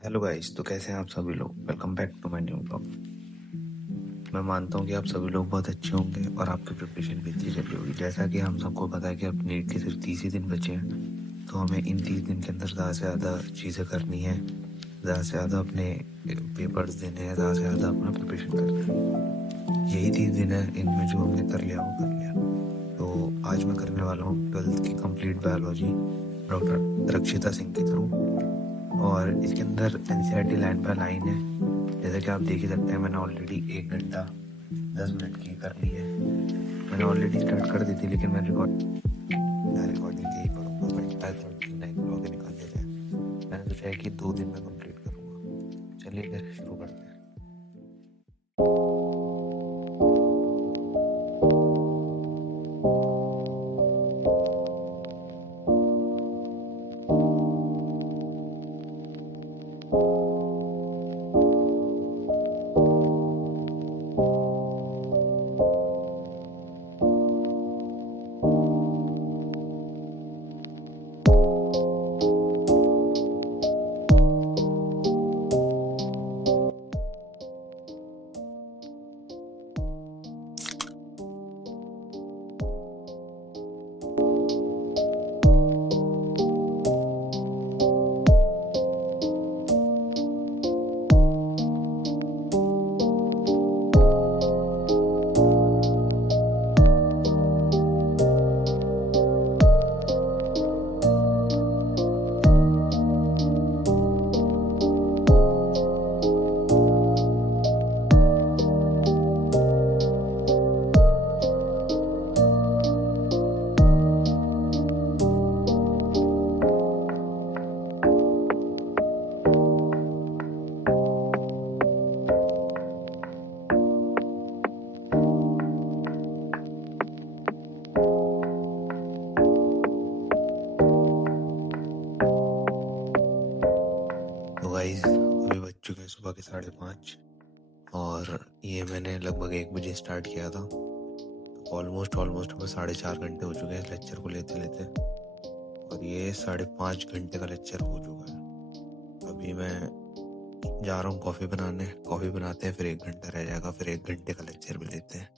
Hello guys, तो कैसे हैं आप सभी लोग। Welcome back to my new blog. मैं मानता हूँ कि आप सभी लोग बहुत अच्छे होंगे और आपकी प्रिपरेशन भी अच्छी चल रही होगी। जैसा कि हम सबको पता है कि अब नीट के सिर्फ 30 ही दिन बचे हैं, तो हमें इन 30 दिन के अंदर ज़्यादा से ज़्यादा चीज़ें करनी है, ज़्यादा से ज़्यादा अपने पेपर्स देने हैं, ज़्यादा से ज़्यादा अपना प्रिपरेशन करना है। यही 30 दिन है, इनमें जो हमने कर लिया वो कर लिया। तो आज मैं करने वाला हूँ 12th की कंप्लीट बायोलॉजी डॉक्टर रक्षिता सिंह के थ्रू, और इसके अंदर एनसीईआरटी लाइन बाय लाइन है। जैसे कि आप देख ही सकते हैं, मैंने ऑलरेडी 1 घंटा 10 मिनट की कर ली है। मैंने ऑलरेडी स्टार्ट कर दी थी, लेकिन मैं रिकॉर्डिंग यही करूँगा, बट आई थॉट कि नहीं, ब्लॉग निकाल लेते हैं। मैंने सोचा है कि 2 दिन में कंप्लीट करूँगा। चलिए फिर शुरू करते हैं। तो गाइस, अभी बज चुके हैं सुबह के 5:30, और ये मैंने लगभग 1 बजे स्टार्ट किया था। ऑलमोस्ट हमें 4.5 घंटे हो चुके हैं लेक्चर को लेते लेते, और ये 5.5 घंटे का लेक्चर हो चुका है। अभी मैं जा रहा हूँ कॉफ़ी बनाने। कॉफ़ी बनाते हैं, फिर 1 घंटा रह जाएगा, फिर 1 घंटे का लेक्चर भी लेते हैं।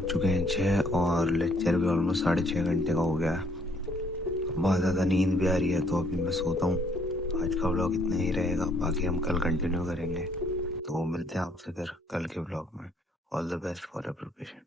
बज चुके हैं 6 और लेक्चर भी ऑलमोस्ट 6.5 घंटे का हो गया है। बहुत ज़्यादा नींद भी आ रही है, तो अभी मैं सोता हूँ। आज का व्लॉग इतना ही रहेगा, बाकी हम कल कंटिन्यू करेंगे। तो मिलते हैं आपसे फिर कल के व्लॉग में। All the best for your preparation.